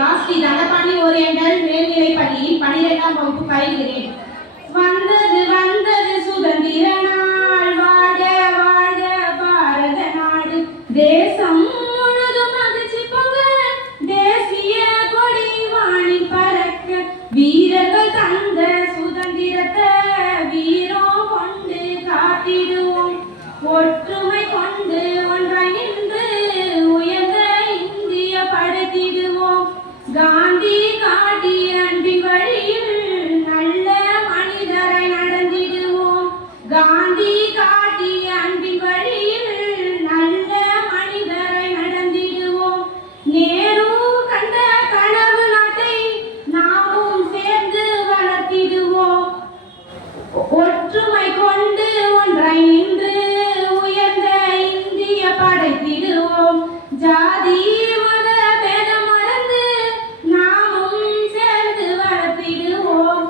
தேவா Sri Dandapani oriental மேல்நிலைப் பள்ளியில் 12ஆம் வகுப்பு பயில்கிறேன். வந்தது வந்தது சுதந்திர நாள், வாழ்க வாழ்க பாரத நாடு. தேசம் முழுதும் மகிழ்ச்சி பொங்க, தேசிய கொடி வானில் பறக்க, வீரர்கள் தந்த சுதந்திரத்தை வீரம் கொண்டு காத்திடுவோம். ஒற்றுமை கொண்டு ஒன்றாய் நின்று உயர்ந்த இந்திய படைத்திடுவோம். காந்தி காட்டிய அன்பின் வழியில் நல்ல மனிதரை நடந்திடுவோம். காந்தி காட்டிய அன்பின் வழியில் நல்ல மனிதரை நடந்திடுவோம். நேரு கண்ட கனவு நாட்டை நாமும் சேர்ந்து வளர்த்திடுவோம். ஒற்றுமை கொண்டு ஒன்றாய் நின்று உயர்ந்த இந்திய படைத்திடுவோம். ஜாதி மத பேதம் மறந்து நாமும் சேர்ந்து வளர்த்திடுவோம்.